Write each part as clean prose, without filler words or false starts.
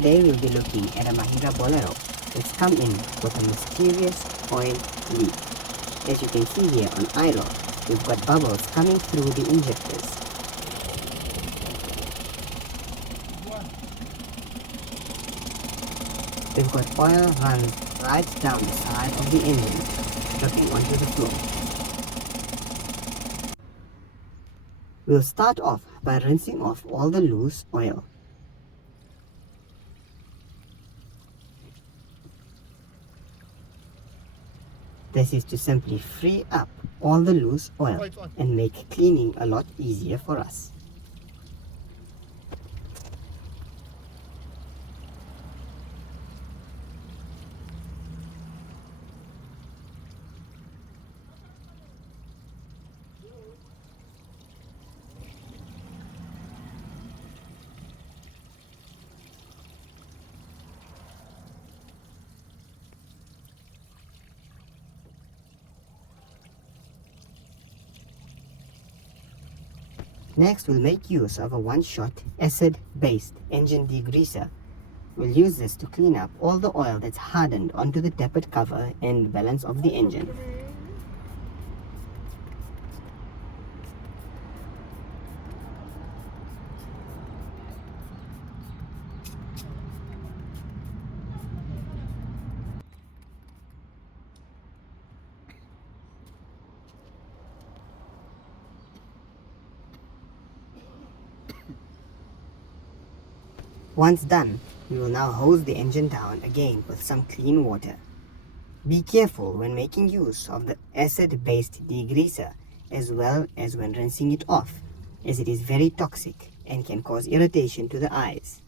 Today we'll be looking at a Mahindra Bolero that's come in with a mysterious oil leak. As you can see here on idle, we've got bubbles coming through the injectors. We've got oil run right down the side of the engine, dripping onto the floor. We'll start off by rinsing off all the loose oil. This is to simply free up all the loose oil and make cleaning a lot easier for us. Next, we'll make use of a one-shot acid-based engine degreaser. We'll use this to clean up all the oil that's hardened onto the tappet cover and balance of the engine. Once done, we will now hose the engine down again with some clean water. Be careful when making use of the acid-based degreaser as well as when rinsing it off, as it is very toxic and can cause irritation to the eyes.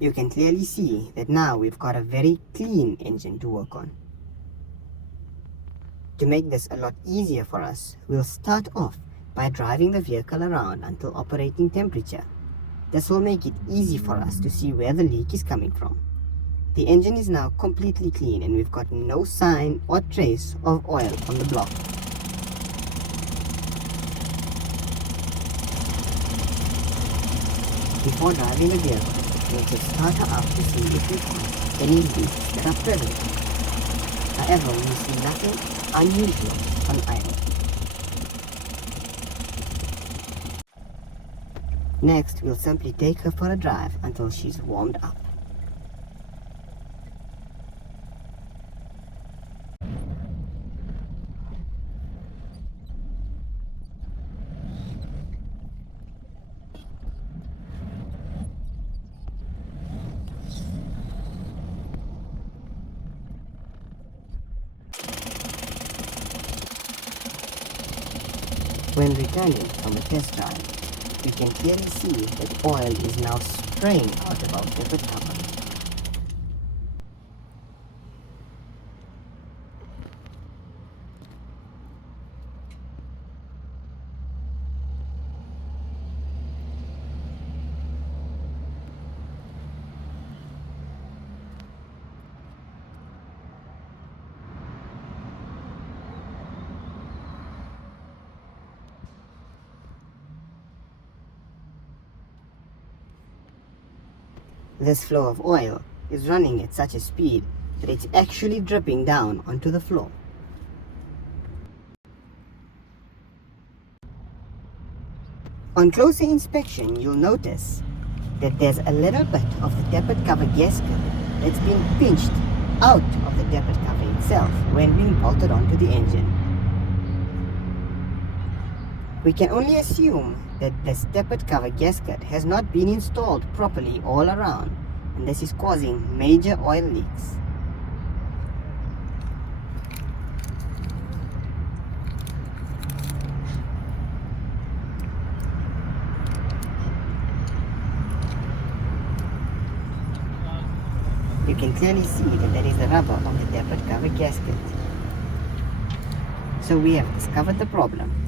You can clearly see that now we've got a very clean engine to work on. To make this a lot easier for us, we'll start off by driving the vehicle around until operating temperature. This will make it easy for us to see where the leak is coming from. The engine is now completely clean and we've got no sign or trace of oil on the block. Before driving the vehicle, we'll just start her up to see if we find any leaks that are present. However, we see nothing unusual on idle. Next, we'll simply take her for a drive until she's warmed up. When returning from a test drive, we can clearly see that oil is now spraying out of our tappet cover. This flow of oil is running at such a speed that it's actually dripping down onto the floor. On closer inspection, you'll notice that there's a little bit of the tappet cover gasket that's been pinched out of the tappet cover itself when being bolted onto the engine. We can only assume that this tappet cover gasket has not been installed properly all around, and this is causing major oil leaks. You can clearly see that there is the rubber of the tappet cover gasket. So we have discovered the problem.